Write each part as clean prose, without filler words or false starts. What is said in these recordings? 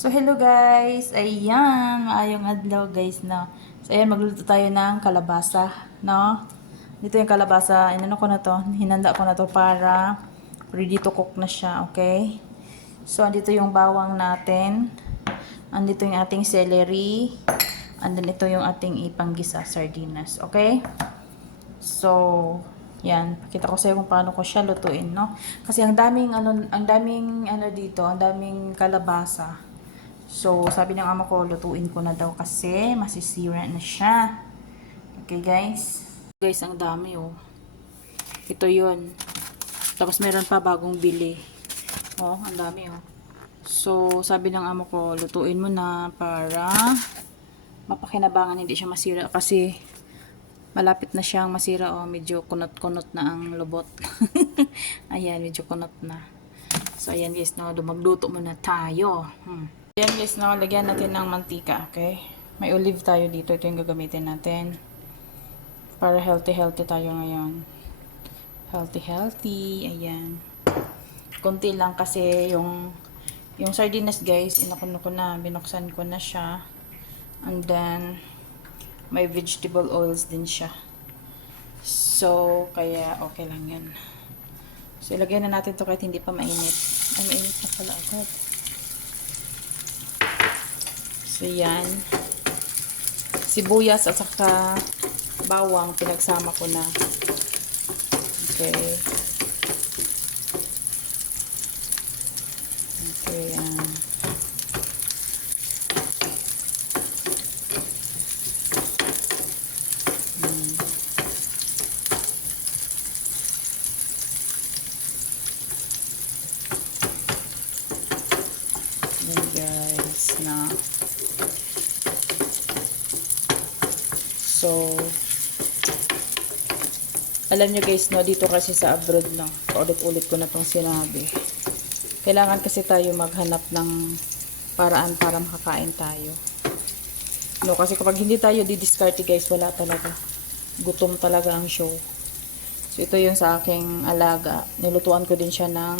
So, hello guys! Ayan, maayong adlaw guys, no? So, ayan, magluluto tayo ng kalabasa, no? Dito yung kalabasa, inano ko na to, hinanda ko na to para ready to cook na siya, okay? So, andito yung bawang natin, andito yung ating celery, and then ito yung ating ipanggisa, sardinas, okay? So, yan, pakita ko sa iyo kung paano ko siya lutuin, no? Kasi ang daming ano dito, ang daming kalabasa. So, sabi ng ama ko, lutuin ko na daw kasi masisira na siya. Okay, guys? Guys, ang dami, oh. Ito yun. Tapos, meron pa bagong bili. Oh, ang dami, oh. So, sabi ng ama ko, lutuin mo na para mapakinabangan, hindi siya masira. Kasi, malapit na siyang masira, oh. Medyo kunot-kunot na ang lubot. Ayan, medyo kunot na. So, ayan, guys, no. Magluto muna tayo. Ayan guys, no, lagyan natin ng mantika, okay? May olive tayo dito. Ito yung gagamitin natin. Para healthy tayo ngayon. Healthy. Ayan. Konti lang kasi yung sardinas guys, inakuno ko na. Binuksan ko na siya. And then, may vegetable oils din siya. So, kaya okay lang yan. So, ilagay na natin to kahit hindi pa mainit. Ay, mainit na pala agad. So, yan. Sibuyas at saka bawang, pinagsama ko na. Okay. Okay, yan. Yan guys, na. So, alam nyo guys, no, dito kasi sa abroad, no, paulit-ulit ko na itong sinabi. Kailangan kasi tayo maghanap ng paraan para makakain tayo. No, kasi kapag hindi tayo didiskarte guys, wala talaga. Gutom talaga ang show. So, ito yung sa aking alaga. Nilutuan ko din siya ng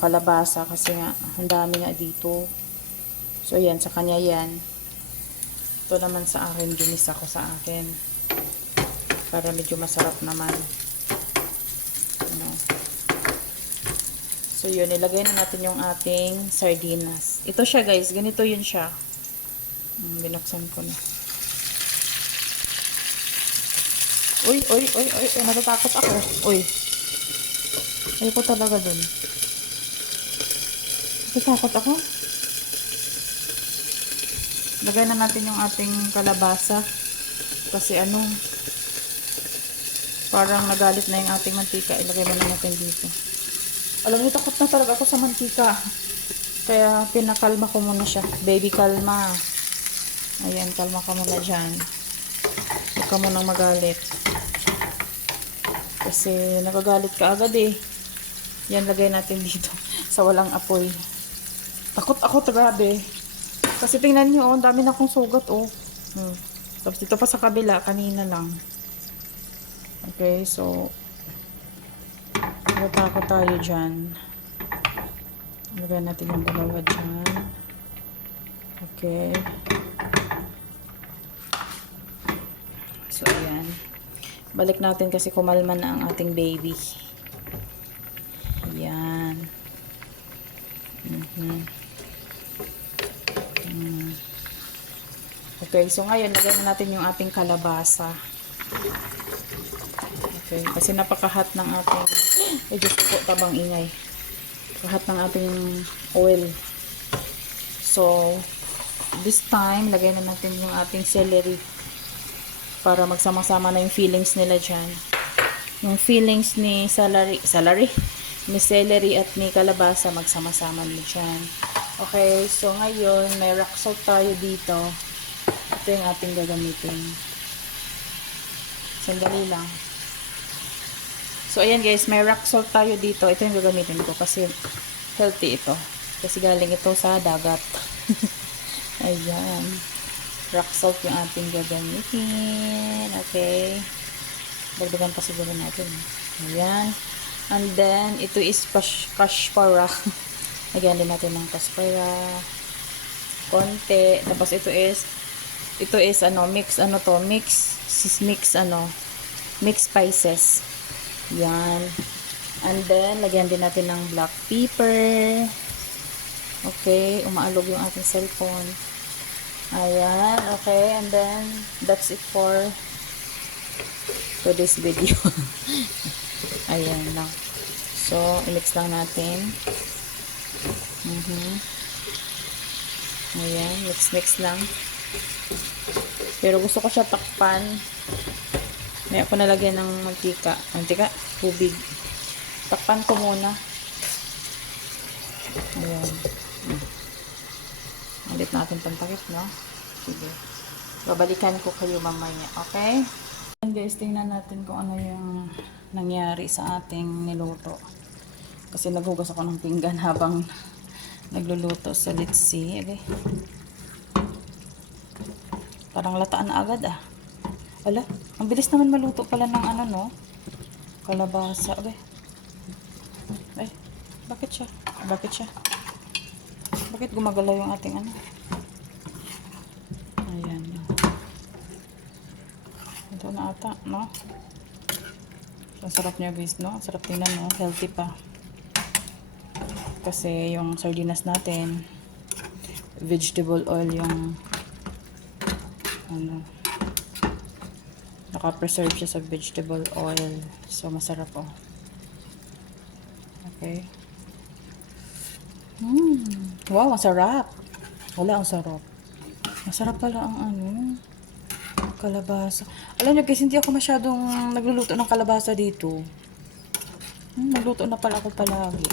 kalabasa kasi nga, ang dami nga dito. So, yan, sa kanya yan. Ito naman sa akin, ginisa ko sa akin. Para medyo masarap naman. Ano. So, yun. Ilagay na natin yung ating sardinas. Ito siya, guys. Ganito yun siya. Binuksan ko na. Uy. Natatakot ako. Uy. Ayoko talaga dun. Natatakot ako. Lagay na natin yung ating kalabasa. Kasi parang nagalit na yung ating mantika. Ilagay muna natin dito. Alam niyo, takot na talaga ako sa mantika. Kaya pinakalma ko muna siya. Baby, kalma. Ayan, kalma ka muna dyan. Huwag ka munang magalit. Kasi nagagalit ka agad eh. Yan, lagay natin dito. Sa walang apoy. Takot ako, grabe. Kasi tingnan nyo, ang dami na akong sugat, oh. Tapos dito pa sa kabila, kanina lang. Okay, so, matako tayo dyan. Lagay natin yung dalawa dyan. Okay. So, ayan. Balik natin kasi kumalma na ang ating baby. Ayan. Okay, so ngayon, lagay na natin yung ating kalabasa. Okay, kasi napakahat ng ating, Diyos ko, tabang ingay. Kahat ng ating oil. So, this time, lagay na natin yung ating celery. Para magsama-sama na yung feelings nila dyan. Yung feelings ni ni celery at ni kalabasa, magsama-sama nila dyan. Okay, so ngayon, may rock salt tayo dito. Ito yung ating gagamitin. Sandali lang. So, ayan guys, may rock salt tayo dito. Ito yung gagamitin ko kasi healthy ito. Kasi galing ito sa dagat. Ayan. Rock salt yung ating gagamitin. Okay. Dagdagan pa siguro natin. Ayan. And then, ito is kashpara. Lagyan din natin ng kaspera, konti. Tapos ito is ano, mix ano to, mix spices. Yan. And then, lagyan din natin ng black pepper. Okay, umaalog yung ating cellphone. Ayan, okay. And then, that's it for today's video. Ayan lang. So, i-mix lang natin. Ayan, mix lang. Pero gusto ko siya takpan. May ako nalagyan ng mantika. Tubig. Takpan ko muna. Ayan. Ulit natin pantakip, no? Sige. Babalikan ko kayo mamaya, okay? And guys, tingnan natin kung ano yung nangyari sa ating niluto. Kasi naghugas ako ng pinggan habang nagluluto. So, let's see. Okay. Parang lataan na agad, ah. Ala, ang bilis naman maluto pala ng ano, no? Kalabasa. Okay. Ay, bakit siya? Bakit gumagalaw yung ating ano? Ayan. Ito na ata, no? Ang sarap niya, guys, no? Ang sarap tingnan, no? Healthy pa. Kasi yung sardinas natin, vegetable oil yung ano, naka-preserve siya sa vegetable oil. So, masarap, oh. Okay. Wow, ang sarap. Wala, ang sarap. Masarap pala ang ano, kalabasa. Alam niyo guys, hindi ako masyadong nagluluto ng kalabasa dito. Nagluto na pala ako palagi.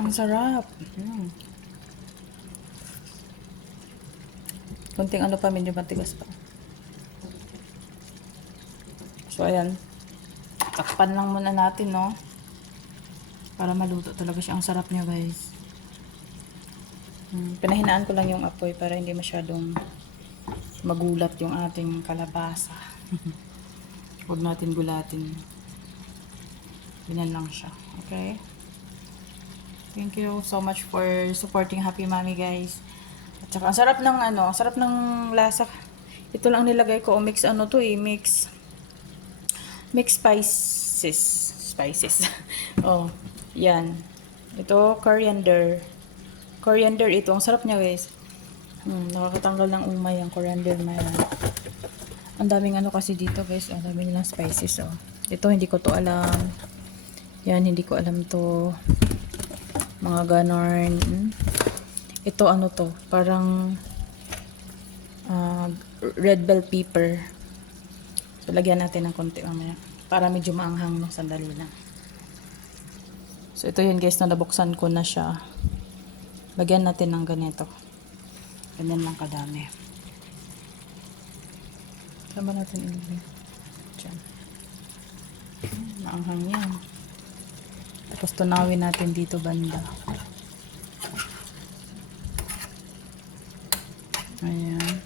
Ang sarap. Kunting ano pa, medyo matigas pa. So, ayan. Takpan lang muna natin, no? Para maluto talaga siya. Ang sarap niya, guys. Pinahinaan ko lang yung apoy para hindi masyadong magulat yung ating kalabasa. Huwag natin gulatin. Ganyan lang siya. Okay? Thank you so much for supporting Happy Mommy, guys. At saka, ang sarap ng ano, ang sarap ng lasa. Ito lang nilagay ko. Mix ano to eh, mix spices. Oh, yan. Ito, coriander. Coriander ito. Ang sarap niya, guys. Nakakatanggal ng umay ang coriander na yan. Ang daming ano kasi dito, guys. Ang daming nilang spices, oh. Ito, hindi ko to alam. Yan, hindi ko alam to. Mga ganon. Ito, ano to? Parang red bell pepper. So, lagyan natin ng konti mamaya. Para medyo maanghang, no? Sandali lang. So, ito yun, guys, na nabuksan ko na siya. Lagyan natin ng ganito. Ganyan lang kadami. Saan ba natin ilagay? Diyan. Maanghang yan. Tapos tunawin natin dito banda. Ayan.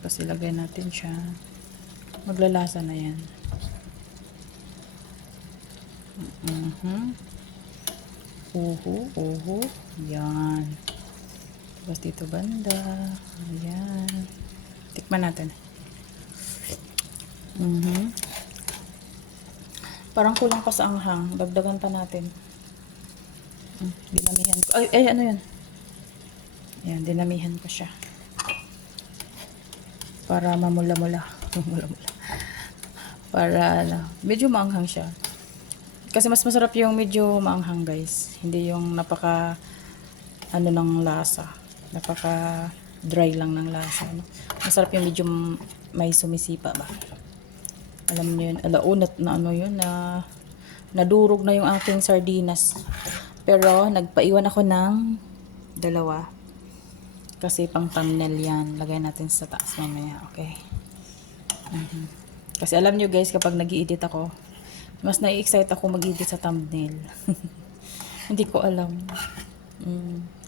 Tapos ilagay natin siya. Maglalasa na yan. Uhu. Yan. Tapos dito banda. Ayan. Tikman natin. Parang kulang pa sa anghang. Dagdagan pa natin. Dinamihan ko. Ay, ano yun? Ayan, dinamihan ko siya. Para mamula-mula. Para medyo maanghang siya. Kasi mas masarap yung medyo maanghang, guys. Hindi yung napaka ng lasa. Napaka dry lang ng lasa. No? Masarap yung medyo may sumisipa ba. Alam niyo yun, alaunat na ano yun, na nadurog na yung aking sardinas. Pero nagpaiwan ako ng dalawa. Kasi pang thumbnail yan. Lagay natin sa taas mamaya. Okay. Kasi alam nyo guys, kapag nag-i-edit ako, mas nai-excite ako mag-edit sa thumbnail. Hindi ko alam.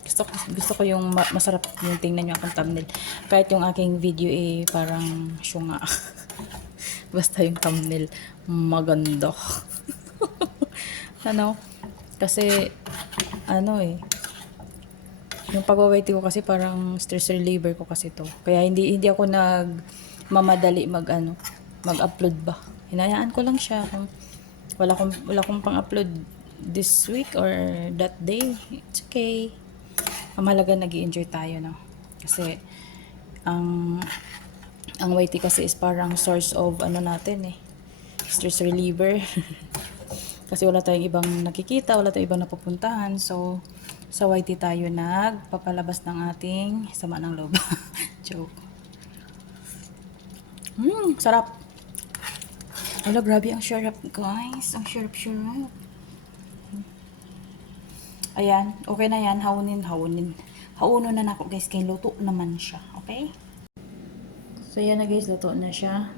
Gusto ko yung masarap yung tingnan nyo akong thumbnail. Kahit yung aking video parang syunga. Basta yung thumbnail maganda. Ano? Kasi, ano eh, yung pag-waiting ko kasi parang stress reliever ko kasi to. Kaya hindi ako mamadali mag-upload ba. Hinayaan ko lang siya kung wala kong pang-upload this week or that day. It's okay. Ang mahalaga nag-i-enjoy tayo, no? Kasi ang YT kasi is parang source of natin eh, stress reliever. Kasi wala tayong ibang nakikita, wala tayong ibang napupuntahan. So, sa YT tayo nagpapalabas ng ating sama ng loob. Joke. Sarap. Wala, grabe ang syrup, guys. Ang syrup. Ayan, okay na yan. Haunin. Hauno na ako, guys. Kaya luto naman siya. Okay? So, yan na, guys. Luto na siya.